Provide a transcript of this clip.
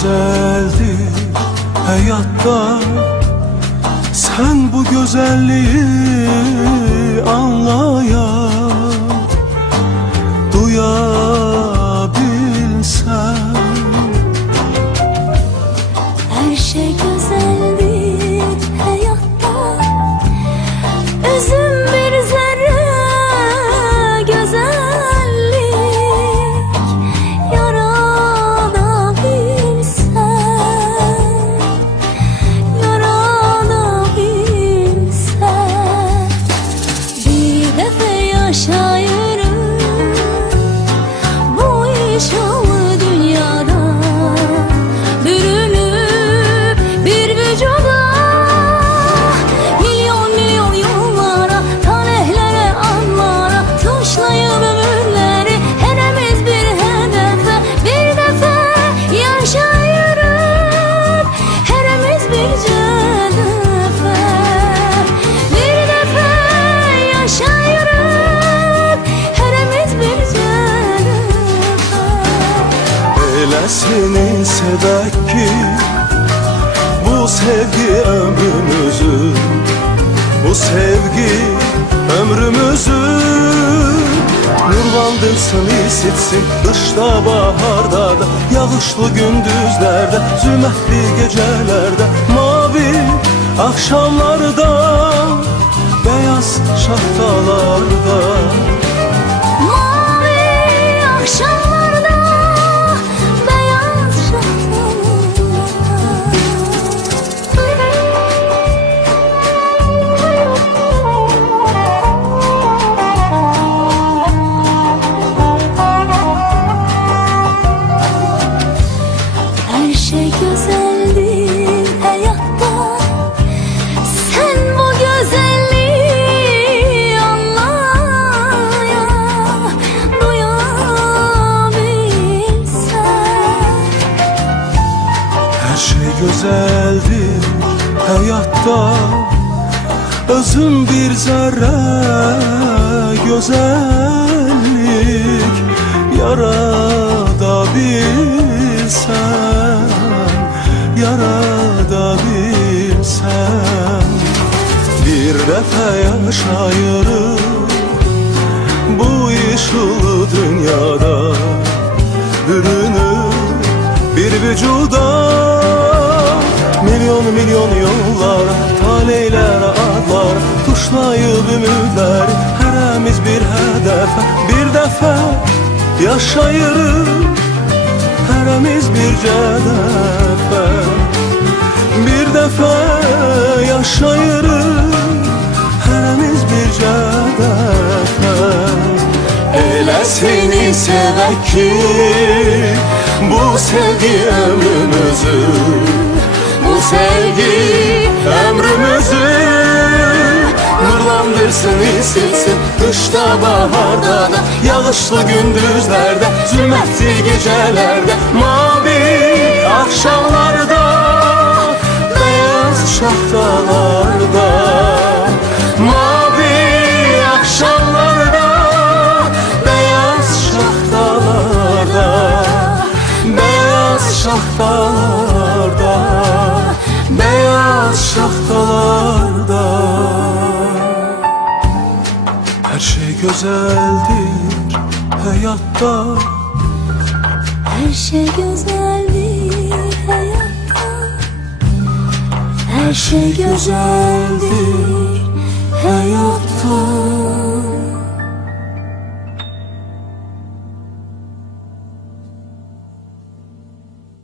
güzeldir hayatta. Sen bu güzelliği anlayan, duyabilsen. Her şey güzeldir hayatta, özüm bir zerre güzellik yaratabilsen, bir defa yaşayırım bu yaşamı dünyada, bürünüp bir vücuda, milyon milyon yollara, tanehlere, anlara, tuşlayıp ömürleri, heremiz bir hedefe, bir defa yaşayırım, heremiz bir cedefe, bir defa yaşayırım, heremiz bir cedefe. Elə seni sevək ki, bu sevgi ömrümüzü, bu sevgi ömrümüzü nurlandırsın, isitsin, qışda, baharda da, yağışlı gündüzlerde, zülmətli gecelerde, mavi akşamlarda, beyaz şahtalarda. Mavi akşamlarda, beyaz her şey güzeldir hayatta, sen bu güzelliği anlayan, duyabilsen. Her şey güzeldir hayatta, özüm bir zerre güzellik yaratabilsen, yaratabilsen. Bir defa yaşayırım bu ışıklı dünyada, bürünüp bir vücuda, milyon milyon yollara, taleylere, adlara, tuşlayıp ümidleri, heremiz bir hedefe, bir defa yaşayırım, heremiz bir cedefe, bir defa yaşayırım, heremiz bir cedefe. Elə seni sevək ki, bu sevgi ömrümüzü, bu sevgi ömrümüzü nurlandırsın, isitsin, kışta, baharda da, yağışlı gündüzlerde, zülmətli gecelerde, mavi akşamlarda, beyaz şahtalarda. Mavi akşamlarda, beyaz şahtalarda, beyaz şahtalarda, beyaz şahtalarda. Her şey güzeldir hayatta, Her şey güzeldir hayatta, her şey güzeldir hayatta.